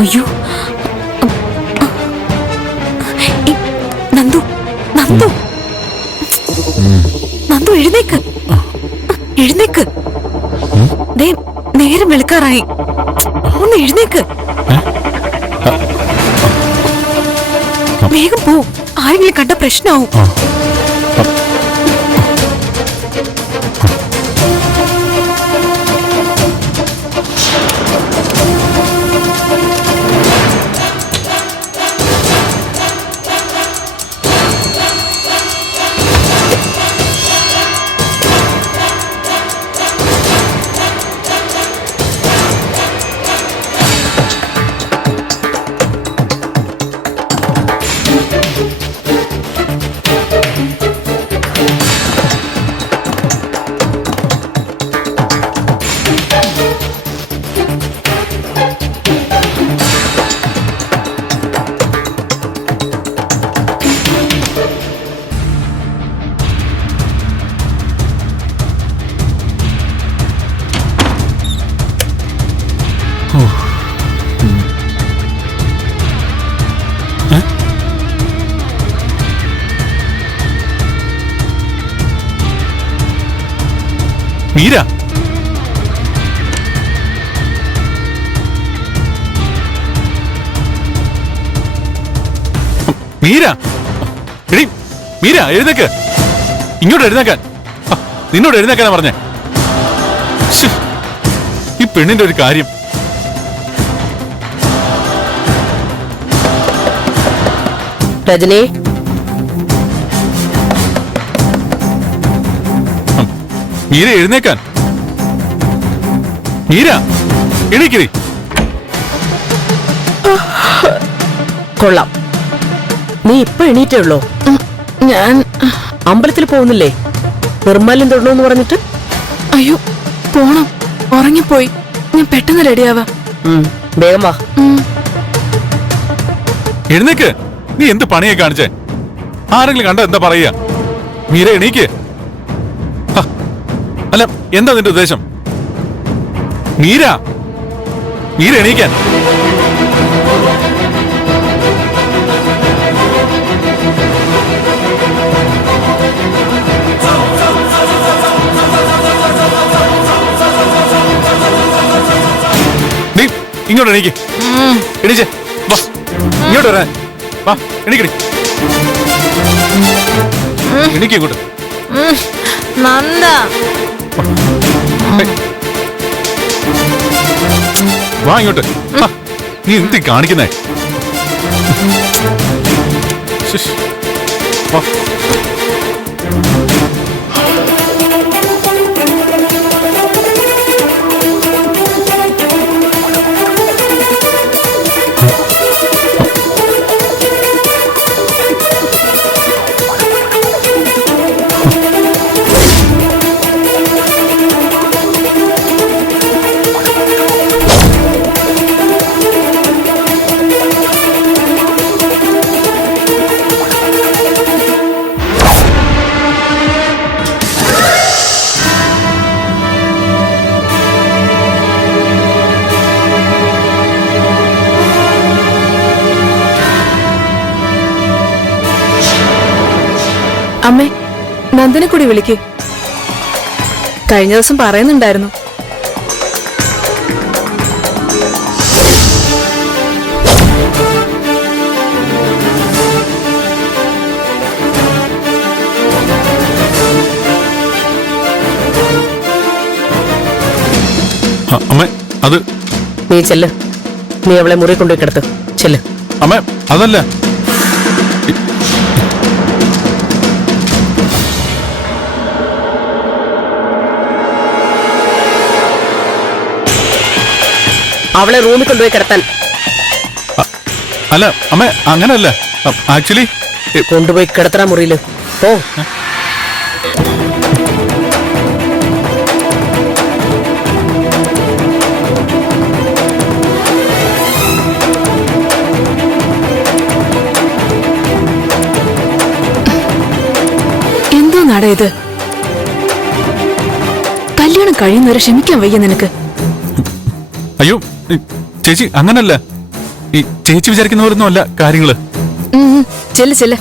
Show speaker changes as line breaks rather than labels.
അയ്യോ. നന്ദു നന്ദു. നന്ദു എഴുന്നേക്ക്. എഴുന്നേക്ക്. നേരം വെളുക്കാറായി. ഒന്ന് എഴുന്നേക്ക്. വേഗം പോ. ആരെങ്കിലും കണ്ട പ്രശ്നമാവും.
മീര മീര. എടി മീര എഴുന്നേക്ക്. ഇങ്ങോട്ട് എഴുന്നേക്കാൻ. നിന്നോട് എഴുന്നേക്കാനാ പറഞ്ഞേ. ഈ പെണ്ണിന്റെ ഒരു കാര്യം. രജനി മീര എഴുന്നേക്കാൻ. നീര എണീക്കി
കൊള്ളാം. നീ ഇപ്പൊ എണീറ്റേ ഉള്ളോ? ഞാൻ അമ്പലത്തിൽ പോകുന്നില്ലേ? നിർമ്മാല്യം തൊടണമെന്ന് പറഞ്ഞിട്ട്?
അയ്യോ പോണം. ഉറങ്ങിപ്പോയി. ഞാൻ പെട്ടെന്ന് റെഡിയാവാ.
വേഗം വാ.
എഴുന്നേക്ക്. നീ എന്ത് പണിയെ കാണിച്ചേ? ആരെങ്കിലും കണ്ട എന്താ പറയുക? മീര എണീക്ക്. അല്ല എന്താ നിന്റെ ഉദ്ദേശം? മീര? മീര എണീക്കാൻ. നീ ഇങ്ങോട്ട് എണീക്ക്. എണീച്ചേ. വാ ഇങ്ങോട്ട് വരാൻ. വാ എണീക്കടി എണീക്ക്. ഇങ്ങോട്ട്. നന്ദ. വാ ഇങ്ങോട്ട്. നീ എന്ത് കാണിക്കുന്നേ? വാ.
അമ്മേ നന്ദനെ കൂടി വിളിക്ക്. കഴിഞ്ഞ ദിവസം പറയുന്നുണ്ടായിരുന്നു.
അമ്മേ അത്
നീ ചെല്ല്. നീ അവളെ മുറി കൊണ്ടുപോയി കിടത്ത്. ചെല്ല്.
അമ്മേ അതല്ല.
അവളെ റൂമിൽ കൊണ്ടുപോയി കിടത്താൻ.
അല്ല അമ്മ അങ്ങനല്ല. ആക്ച്വലി
കൊണ്ടുപോയി കിടത്തണ മുറിയിൽ. ഓ
എന്തോ നട ഇത്? കല്യാണം കഴിയുന്നവരെ ക്ഷമിക്കാൻ വയ്യ നിനക്ക്.
അയ്യോ ചേച്ചി അങ്ങനല്ല. ഈ ചേച്ചി വിചാരിക്കുന്ന പോലൊന്നും അല്ല കാര്യങ്ങൾ.
ചെല്ല് ചെല്ല്.